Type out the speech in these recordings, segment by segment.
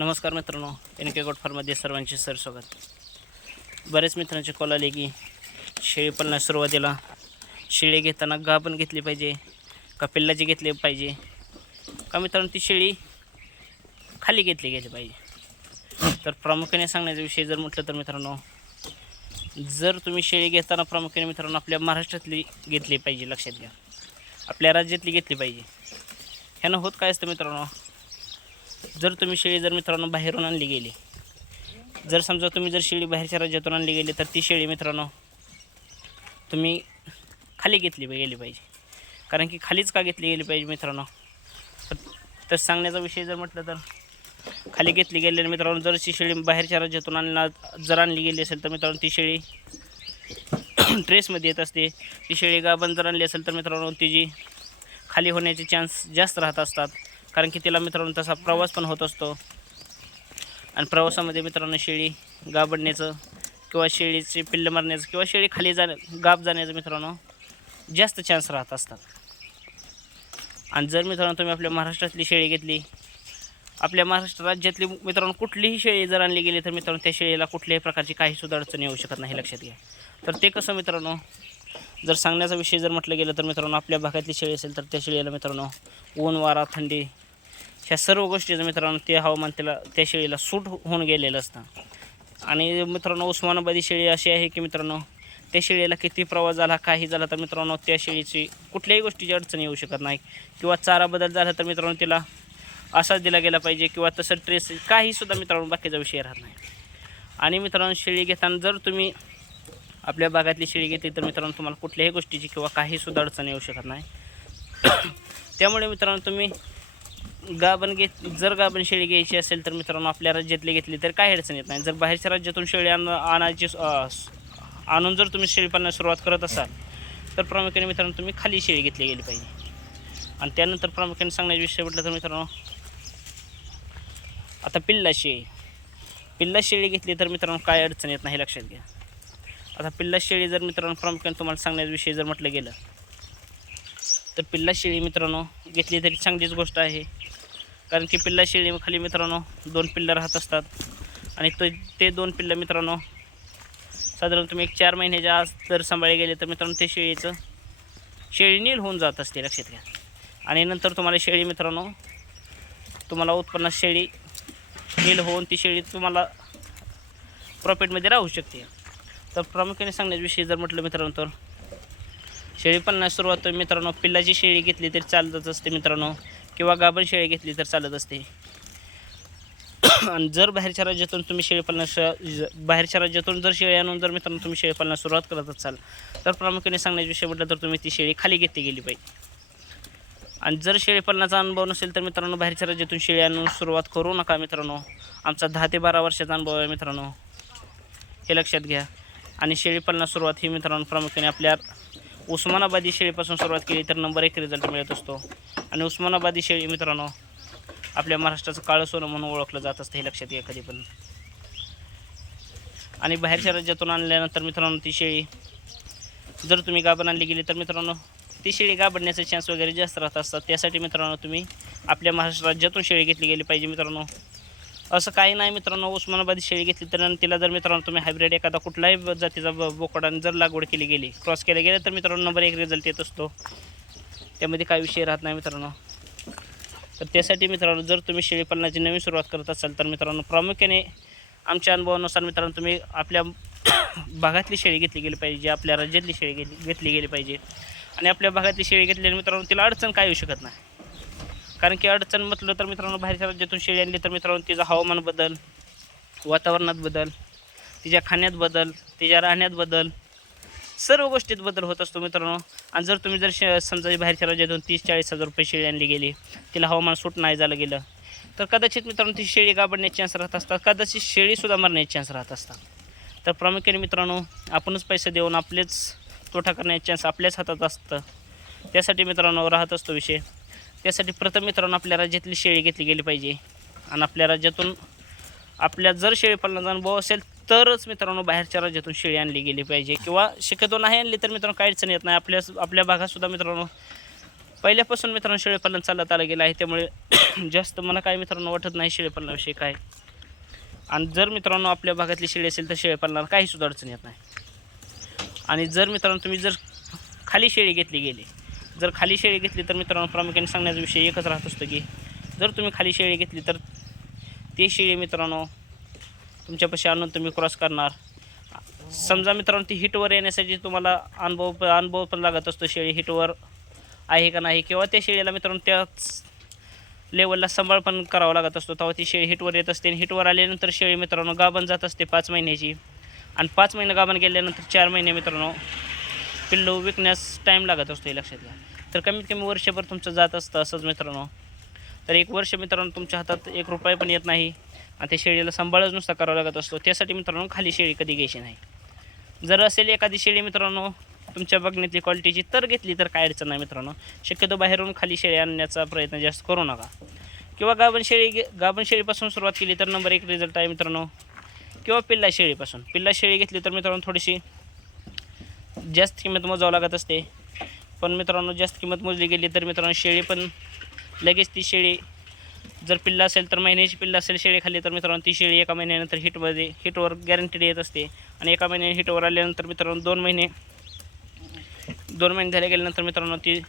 नमस्कार मित्रांनो, NK गोट फार्ममध्ये सर्वांचे स्वागत. बरेच मित्रांचे कॉल आले की शेळी पालनास सुरुवातीला शेळी घेताना गाभण घेतली पाहिजे का पिल्लाची घेतली पाहिजे का मित्रांनो ती शेळी खाली घेतली गेली पाहिजे. तर प्रामुख्याने सांगण्याचा विषय जर म्हटलं तर मित्रांनो, जर तुम्ही शेळी घेताना प्रामुख्याने मित्रांनो आपल्या महाराष्ट्रातली घेतली पाहिजे. लक्षात घ्या, आपल्या राज्यातली घेतली पाहिजे. ह्यानं होत काय असतं मित्रांनो, जर तुम्ही शेळी जर मित्रांनो बाहेरून आणली गेली, जर समजा तुम्ही जर शेळी बाहेरच्या राज्यातून आणली गेली तर ती शेळी मित्रांनो तुम्ही खाली घेतली गेली पाहिजे. कारण की खालीच का घेतली गेली पाहिजे मित्रांनो, तर सांगण्याचा विषय जर म्हटलं तर खाली घेतली गेलेली मित्रांनो, जर ती शेळी बाहेरच्या राज्यातून जर आणली गेली असेल तर मित्रांनो ती शेळी ट्रेसमध्ये येत असते. ती शेळी गाभण जर आणली असेल तर मित्रांनो तिची खाली होण्याचे चान्स जास्त राहत असतात. कारण की तिला मित्रांनो तसा प्रवास पण होत असतो आणि प्रवासामध्ये मित्रांनो शेळी गाभण्याचं किंवा शेळीचे पिल्ल मारण्याचं किंवा शेळी खाली गाभ जाण्याचं मित्रांनो जास्त चान्स राहत असतात. आणि जर मित्रांनो तुम्ही आपल्या महाराष्ट्रातली शेळी घेतली, आपल्या महाराष्ट्र राज्यातली मित्रांनो कुठलीही शेळी जर आणली गेली तर मित्रांनो त्या शेळीला कुठल्याही प्रकारची काही सुद्धा अडचण येऊ शकत नाही. लक्षात घ्या. तर ते कसं मित्रांनो, जर सांगण्याचा विषय जर म्हटलं गेलं तर मित्रांनो आपल्या भागातली शेळी असेल तर त्या शेळीला मित्रांनो ऊन, वारा, थंडी ह्या सर्व गोष्टीचं मित्रांनो ते हवामान त्या शेळीला सूट होऊन गेलेलं असतं. आणि मित्रांनो उस्मानाबादी शेळी अशी आहे की मित्रांनो त्या शेळीला किती प्रवास झाला, काही झाला तर मित्रांनो त्या शेळीची कुठल्याही गोष्टीची अडचण येऊ शकत नाही. किंवा चारा बदल झाला तर मित्रांनो तिला असाच दिला गेला पाहिजे किंवा तसं ट्रेस काहीसुद्धा मित्रांनो बाकीचा विषय राहत नाही. आणि मित्रांनो शेळी घेताना जर तुम्ही आपल्या भागातली शेळी घेतली तर मित्रांनो तुम्हाला कुठल्याही गोष्टीची किंवा काहीसुद्धा अडचण येऊ शकत नाही. त्यामुळे मित्रांनो तुम्ही जर गाभण शेळी घ्यायची असेल तर मित्रांनो आपल्या राज्यातली घेतली तर काही अडचण येत नाही. जर बाहेरच्या राज्यातून शेळी आणून जर तुम्ही शेळी पालनास सुरुवात करत असाल तर प्रामुख्याने मित्रांनो तुम्ही खाली शेळी घेतली गेली पाहिजे. आणि त्यानंतर प्रामुख्याने सांगण्याचा विषय म्हटलं तर मित्रांनो आता पिल्ला शेळी घेतली तर मित्रांनो काय अडचण येत नाही. लक्षात घ्या. आता पिल्ला शेळी जर मित्रांनो प्रामुख्याने तुम्हाला सांगण्याचा विषय जर म्हटलं गेलं तर पिल्ला शेळी मित्रांनो घेतली तरी चांगलीच गोष्ट आहे. कारण की पिल्ला शेळी खाली मित्रांनो 2 पिल्लं राहत असतात आणि ते 2 पिल्लं मित्रांनो साधारण तुम्ही 4 महिन्याच्या आत जर सांभाळले गेले तर मित्रांनो ते शेळी नील होऊन जात असते. लक्षात घ्या. आणि नंतर तुम्हाला शेळी मित्रांनो तुम्हाला उत्पन्नात शेळी नील होऊन ती शेळी तुम्हाला प्रॉफिटमध्ये राहू शकते. तर प्रामुख्याने सांगण्याचा विषय जर म्हटलं मित्रांनो तर शेळी पालनास सुरुवात मित्रांनो पिल्लाची शेळी घेतली तरी चालतच असते मित्रांनो, किंवा गाभण शेळी घेतली तर चालत असते. आणि जर बाहेरच्या राज्यातून तुम्ही बाहेरच्या राज्यातून जर शेळी आणून जर मित्रांनो तुम्ही शेळी पालनास सुरुवात करत असाल तर प्रामुख्याने सांगण्याचा विषय म्हटलं तर तुम्ही ती शेळी खाली घेतली गेली पाहिजे. आणि जर शेळी पालनाचा अनुभव नसेल तर मित्रांनो बाहेरच्या राज्यातून शेळी आणून सुरुवात करू नका मित्रांनो. आमचा 10 ते 12 वर्षाचा अनुभव आहे मित्रांनो, हे लक्षात घ्या. आणि शेळी पालनास सुरुवात ही मित्रांनो प्रामुख्याने आपल्या उस्मानाबादी शेळीपासून सुरुवात केली तर नंबर 1 रिझल्ट मिळत असतो. आणि उस्मानाबादी शेळी मित्रांनो आपल्या महाराष्ट्राचं काळं सोनं म्हणून ओळखलं जात असतं, हे लक्षात घ्या कधी पण. आणि बाहेरच्या राज्यातून आणल्यानंतर मित्रांनो ती शेळी जर तुम्ही गाभण आणली गेली तर मित्रांनो ती शेळी गाभण्याचे चान्स वगैरे जास्त राहत असतात. त्यासाठी मित्रांनो तुम्ही आपल्या महाराष्ट्र राज्यातून शेळी घेतली गेली पाहिजे मित्रांनो. असं काही नाही मित्रांनो, उस्मानाबादी शेळी घेतली तर तिला जर मित्रांनो तुम्ही हायब्रिड एखादा कुठलाही जातीचा बोकडाने जर लागवड केली गेली, क्रॉस केले गेले तर मित्रांनो नंबर 1 रिझल्ट येत असतो. त्यामध्ये काही विषय राहत नाही मित्रांनो. तर त्यासाठी मित्रांनो जर तुम्ही शेळी पालनाची नवीन सुरुवात करत असाल तर मित्रांनो प्रामुख्याने आमच्या अनुभवानुसार मित्रांनो तुम्ही आपल्या भागातली शेळी घेतली गेली पाहिजे, आपल्या राज्यातली शेळी घेतली गेली पाहिजे. आणि आपल्या भागातली शेळी घेतलेली मित्रांनो तिला अडचण काय येऊ शकत नाही. कारण की अडचण म्हटलं तर मित्रांनो बाहेरच्या राज्यातून शेळी आणली तर मित्रांनो तिचा हवामान बदल, वातावरणात बदल, तिच्या खाण्यात बदल, तिच्या राहण्यात बदल, सर्व गोष्टीत बदल होत असतो मित्रांनो. आणि जर तुम्ही जर समजा बाहेरच्या राज्यातून 30-40 हजार रुपये शेळी आणली गेली, तिला हवामान सूट नाही झालं गेलं तर कदाचित मित्रांनो ती शेळी गाभण्याचे चान्स राहत असतात, कदाचित शेळीसुद्धा मरण्याचे चान्स राहत असतात. तर प्रामुख्याने मित्रांनो आपणच पैसे देऊन आपलेच तोटा करण्याचे चान्स आपल्याच हातात असतं. त्यासाठी मित्रांनो राहत असतो विषय. त्यासाठी प्रथम मित्रांनो आपल्या राज्यातली शेळी घेतली गेली पाहिजे. आणि आपल्या राज्यातून आपल्या जर शेळी पालनाचा अनुभव असेल तरच मित्रांनो बाहेरच्या राज्यातून शेळी आणली गेली पाहिजे. किंवा शक्यतो नाही आणली तर मित्रांनो काही अडचण येत नाही. आपल्या भागातसुद्धा मित्रांनो पहिल्यापासून मित्रांनो शेळीपालन चालत आलं गेलं आहे, त्यामुळे जास्त मला काय मित्रांनो वाटत नाही शेळीपालनाविषयी काय. आणि जर मित्रांनो आपल्या भागातली शेळी असेल तर शेळीपालनाला काहीसुद्धा अडचण येत नाही. आणि जर मित्रांनो तुम्ही जर खाली शेळी घेतली तर मित्रांनो प्रामुख्याने सांगण्याचा विषय एकच राहत असतो की जर तुम्ही खाली शेळी घेतली तर ती शेळी मित्रांनो तुमच्यापाशी आणून तुम्ही क्रॉस करणार. समजा मित्रांनो ती हिटवर येण्यासाठी तुम्हाला अनुभव पण लागत असतो, शेळी हिटवर आहे का नाही, किंवा त्या शेळीला मित्रांनो त्याच लेवलला सांभाळ पण करावा लागत असतो. तेव्हा ती शेळी हिटवर येत असते आणि हिटवर आल्यानंतर शेळी मित्रांनो गाभण जात असते 5 महिन्याची. आणि 5 महिने गाभण गेल्यानंतर 4 महिने मित्रांनो पिल्लू विकण्यास टाईम लागत असतो, हे लक्षात घ्या. तर कमीत कमी वर्षभर तुमचं जात असतं असंच मित्रांनो. तर 1 वर्ष मित्रांनो तुमच्या हातात 1 रुपया पण येत नाही आणि त्या शेळीला सांभाळच नुसता करावा लागत असतो. त्यासाठी मित्रांनो खाली शेळी कधी घ्यायची नाही. जर असेल एखादी शेळी मित्रांनो तुमच्या बघण्यातली क्वालिटीची तर घेतली तर काय अडचण नाही मित्रांनो. शक्यतो बाहेरून खाली शेळी आणण्याचा प्रयत्न जास्त करू नका. किंवा गाभण शेळीपासून सुरुवात केली तर नंबर 1 रिझल्ट आहे मित्रांनो. किंवा पिल्ला शेळी घेतली तर मित्रांनो थोडीशी जास्त किंमत मोजावं लागत असते. पण मित्रांनो जास्त किंमत मोजली गेली तर मित्रांनो शेळी पण लगेच ती शेळी जर पिल्ला असेल तर महिन्याची पिल्ला असेल शेळी खाल्ली तर मित्रांनो ती शेळी 1 महिन्यानंतर हिटवर गॅरंटीड येत असते. आणि 1 महिन्याने हिटवर आल्यानंतर मित्रांनो 2 महिने झाले गेल्यानंतर मित्रांनो ती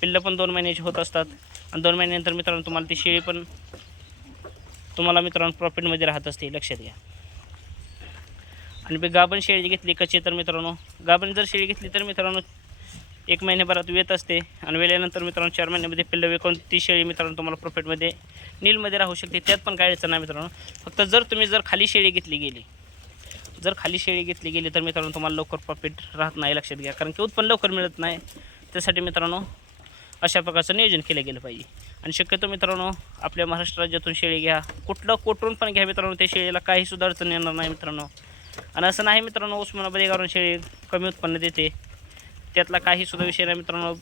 पिल्लं पण 2 महिन्याची होत असतात. आणि 2 महिन्यानंतर मित्रांनो तुम्हाला ती शेळी पण तुम्हाला मित्रांनो प्रॉफिटमध्ये राहत असते, लक्षात घ्या. आणि गाभण शेळी घेतली कशी तर मित्रांनो गाभण जर शेळी घेतली तर मित्रांनो 1 महिन्याभरात वेत असते आणि वेल्यानंतर मित्रांनो 4 महिन्यामध्ये पिल्लं विकून ती शेळी मित्रांनो तुम्हाला प्रॉफिटमध्ये नीलमध्ये राहू शकते. त्यात पण काय अडचण नाही मित्रांनो. फक्त जर तुम्ही खाली शेळी घेतली गेली तर मित्रांनो तुम्हाला लवकर प्रॉफिट राहत नाही, लक्षात घ्या. कारण की उत्पन्न लवकर मिळत नाही. त्यासाठी मित्रांनो अशा प्रकारचं नियोजन केलं गेलं पाहिजे. आणि शक्यतो मित्रांनो आपल्या महाराष्ट्र राज्यातून शेळी घ्या, कुठून पण घ्या मित्रांनो, त्या शेळीला काहीसुद्धा अडचण येणार नाही मित्रांनो. आणि असं नाही मित्रांनो उस्मानाबादी गावरान शेळी कमी उत्पन्न देते, त्यातला काहीसुद्धा विषय नाही मित्रांनो.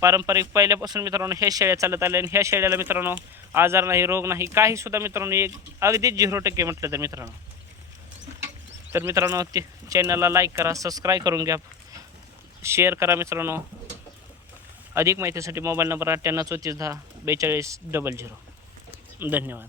पारंपरिक पहिल्यापासून मित्रांनो ह्या शेळ्या चालत आल्या आणि ह्या शेळ्याला मित्रांनो आजार नाही, रोग नाही, काहीसुद्धा मित्रांनो अगदीच 0% म्हटलं तर मित्रांनो ते चॅनलला लाईक करा, सबस्क्राईब करून घ्या, शेअर करा मित्रांनो. अधिक माहितीसाठी मोबाईल नंबर 98 34 10 42 00. धन्यवाद.